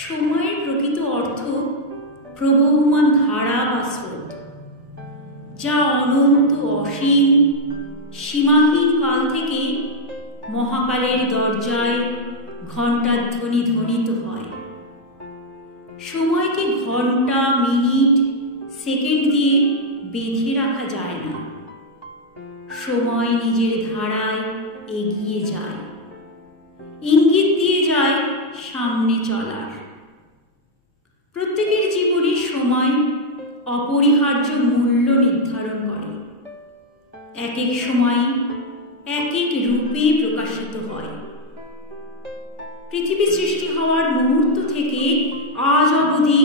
সময়ের প্রকৃত অর্থ প্রবহমান ধারা বা স্রোত, যা অনন্ত অসীম সীমাহীন কাল থেকে মহাকালের দরজায় ঘণ্টার ধ্বনি ধ্বনিত হয়। সময়কে ঘণ্টা, মিনিট, সেকেন্ড দিয়ে বেঁধে রাখা যায় না। সময় নিজের ধারায় এগিয়ে যায়, ইঙ্গিত দিয়ে যায় সামনে চলার। প্রত্যেকের জীবনে সময় অপরিহার্য মূল্য নির্ধারণ করে। এক এক সময় এক এক রূপে প্রকাশিত হয়। পৃথিবী সৃষ্টি হওয়ার মুহূর্ত থেকে আজ অবধি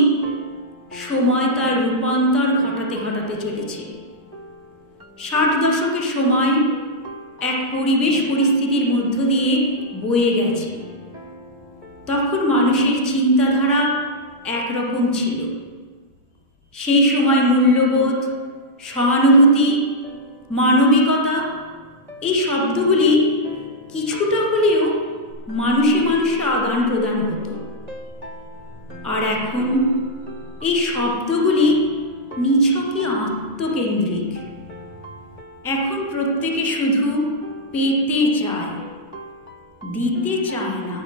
সময় তার রূপান্তর ঘটাতে ঘটাতে চলেছে। 60 দশকের সময় এক পরিবেশ পরিস্থিতির মধ্য দিয়ে বয়ে গেছে। তখন মানুষের চিন্তাধারা একরকম ছিল। সেই সময় মূল্যবোধ, সহানুভূতি, মানবিকতা এই শব্দগুলি কিছুটা হলেও মানুষে মানুষে আদান প্রদান হতো। আর এখন এই শব্দগুলি নিছকই আত্মকেন্দ্রিক। এখন প্রত্যেকে শুধু পেতে চায়, দিতে চায় না।